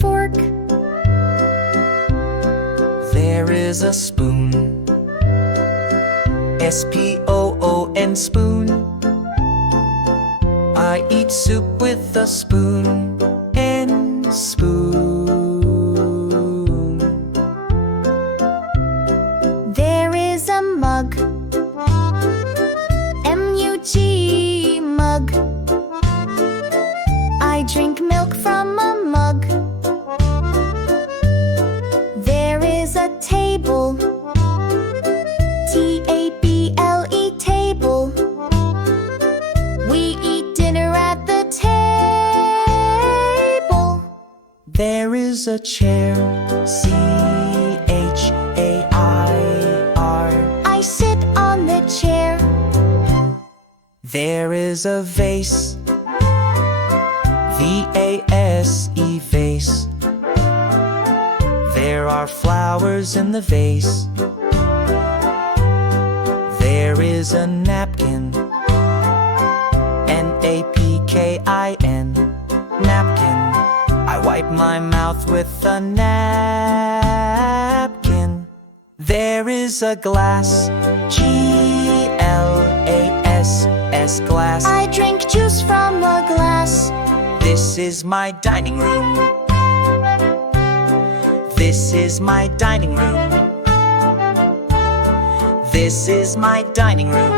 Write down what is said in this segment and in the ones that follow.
fork. There is a spoon. S-P-O-O-N, spoon. I eat soup with a spoon. N, spoon. There is a mug. M-U-G, mug. I drink milk from a mug. There is a table. T-A-B-L-E, table. We eat dinner at the table. There is a chair. C-H-A-I-R. I sit on the chair. There is a vase. V-A-S-E, vase. There are flowers in the vase. There is a napkin. N-A-P-K-I-N, napkin. I wipe my mouth with a napkin. There is a glass. G-L-A-S-S, glass. I drink juice from a glass. This is my dining room. This is my dining room. This is my dining room.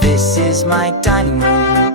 This is my dining room.